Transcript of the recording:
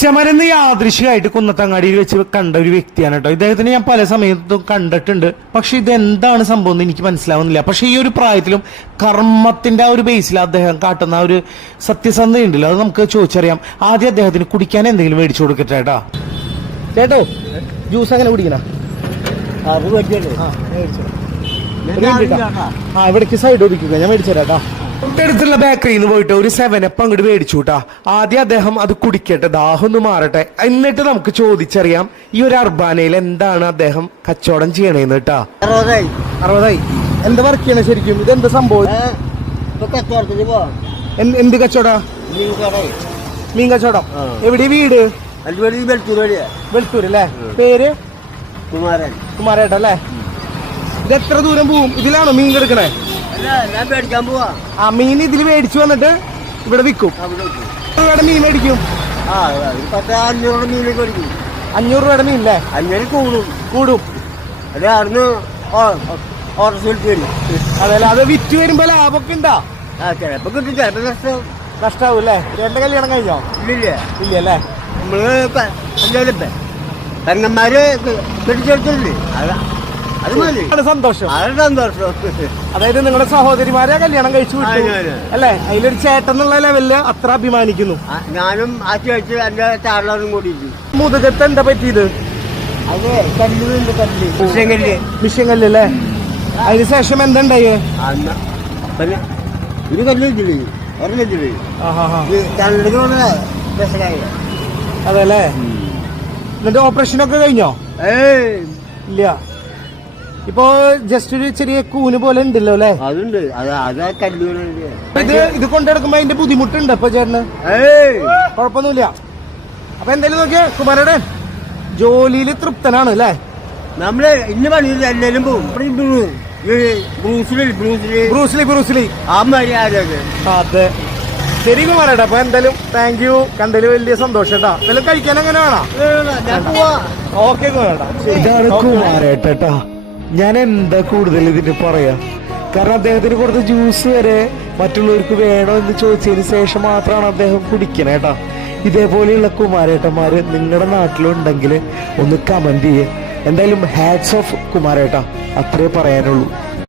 ചെമരെന്ന് യാദൃശികമായിട്ട് കുന്നത്തങ്ങാടിയിൽ വെച്ച് കണ്ട ഒരു വ്യക്തിയാണ് കേട്ടോ. ഇദ്ദേഹത്തിന് ഞാൻ പല സമയത്തും കണ്ടിട്ടുണ്ട്. പക്ഷെ ഇതെന്താണ് സംഭവം എന്ന് എനിക്ക് മനസ്സിലാവുന്നില്ല. പക്ഷെ ഈ ഒരു പ്രായത്തിലും കർമ്മത്തിന്റെ ആ ഒരു ബേസിൽ അദ്ദേഹം കാട്ടുന്ന ആ ഒരു സത്യസന്ധത ഉണ്ടല്ലോ, അത് നമുക്ക് ചോദിച്ചറിയാം. ആദ്യം അദ്ദേഹത്തിന് കുടിക്കാൻ എന്തെങ്കിലും മേടിച്ചു കൊടുക്കട്ടെ ചേട്ടാ. ചേട്ടോ, ജ്യൂസ് അങ്ങനെ കുടിക്കണ? ഇവിടേക്ക് സൈഡ് ഒതുക്കുക, ഞാൻ മേടിച്ചു തരാട്ടാ. തൊട്ടടുത്തുള്ള ബേക്കറിയിൽ നിന്ന് പോയിട്ട് ഒരു 7up അങ്ങോട്ട് മേടിച്ചു കൂട്ടാ. ആദ്യം അദ്ദേഹം അത് കുടിക്കട്ടെ, ദാഹം ഒന്ന് മാറട്ടെ, എന്നിട്ട് നമുക്ക് ചോദിച്ചറിയാം ഈ ഒരു അർബാനയിൽ എന്താണ് അദ്ദേഹം കച്ചവടം ചെയ്യണേന്ന് കേട്ടാ. 60. എന്താ വർക്ക് ചെയ്യണേ ശരിക്കും? ഇതെന്താ സംഭവം? എന്ത് കച്ചവടാ? മീൻ കച്ചവടം. എവിടെ വീട്? വെളുത്തൂര് അല്ലേ? പേര് കുമാരേട്ടല്ലേ? ഇത് എത്ര ദൂരം പോവും? ഇതിലാണോ മീൻ എടുക്കണേ? ആ മീൻ ഇതിൽ മേടിച്ചു വന്നിട്ട് ഇവിടെ വിൽക്കും. രൂപയുടെ മീൻ മേടിക്കും. 500 രൂപയുടെ മീൻ അല്ലേ? 500 കൂടും. അതല്ല, അത് വിറ്റ് വരുമ്പോ ലാഭമൊക്കെ ഉണ്ടാ? ചിലപ്പോ കിട്ടും, ചിലപ്പോ നഷ്ടാവും അല്ലേ? ചേട്ടന്റെ കല്യാണം കഴിഞ്ഞോ? ഇല്ലല്ലേ? നമ്മള് പെങ്ങന്മാര് കെട്ടിച്ചെടുത്തില്ലേ, സന്തോഷം. അതായത് നിങ്ങളുടെ സഹോദരിമാരെ കല്യാണം കഴിച്ചു വിട്ടു അല്ലേ? അതിലൊരു ചേട്ടൻ എന്നുള്ള ലെവലില് അത്ര അഭിമാനിക്കുന്നു. ഞാനും ആ ചേച്ചി എന്റെ ചാടലും കൂടി. മുതുകത്ത് എന്താ പറ്റിയത്? മിഷ്യൻ കല്ല് അല്ലേ? അതിനുശേഷം എന്താ ഉണ്ടായേ? ഒരു കല്ല് അതെല്ലേ? എന്നിട്ട് ഓപ്പറേഷനൊക്കെ കഴിഞ്ഞോ? ഇല്ല. ഇപ്പൊ ജസ്റ്റ് ഒരു ചെറിയ കൂന് പോലെ ഉണ്ടല്ലോ അല്ലേ? അതുണ്ട്. ഇത് കൊണ്ടെടുക്കുമ്പോ അതിന്റെ ബുദ്ധിമുട്ടുണ്ട് ഇപ്പൊ ചേട്ടന്? കുഴപ്പമൊന്നുമില്ല. അപ്പൊ എന്തായാലും നോക്കിയ കുമാരേട്ടൻ ജോലിയിൽ തൃപ്തനാണ് അല്ലേ? നമ്മള് ഇന്ന് പണിയില്ല, എല്ലാരും പോകും. ബ്രൂസ്ലി അതെ. ശരി കുമാരേട്ടാ, അപ്പൊ എന്തായാലും താങ്ക് യു. കണ്ടതിൽ വലിയ സന്തോഷം കേട്ടാ. എന്തായാലും കഴിക്കാൻ എങ്ങനെ വേണം? ഓക്കെ കുമാരേട്ടാ. ഇതാണ് കുമാരേട്ടാ. ഞാൻ എന്താ കൂടുതൽ ഇതിന് പറയാ? കാരണം അദ്ദേഹത്തിന് കൊടുത്ത ജ്യൂസ് വരെ മറ്റുള്ളവർക്ക് വേണോ എന്ന് ചോദിച്ചതിന് ശേഷം മാത്രമാണ് അദ്ദേഹം കുടിക്കണേട്ടാ. ഇതേപോലെയുള്ള കുമാരേട്ടന്മാര് നിങ്ങളുടെ നാട്ടിലുണ്ടെങ്കിൽ ഒന്ന് കമന്റ് ചെയ്യേ. എന്തായാലും ഹാറ്റ്സ് ഓഫ് കുമാരേട്ടാ, അത്രേ പറയാനുള്ളൂ.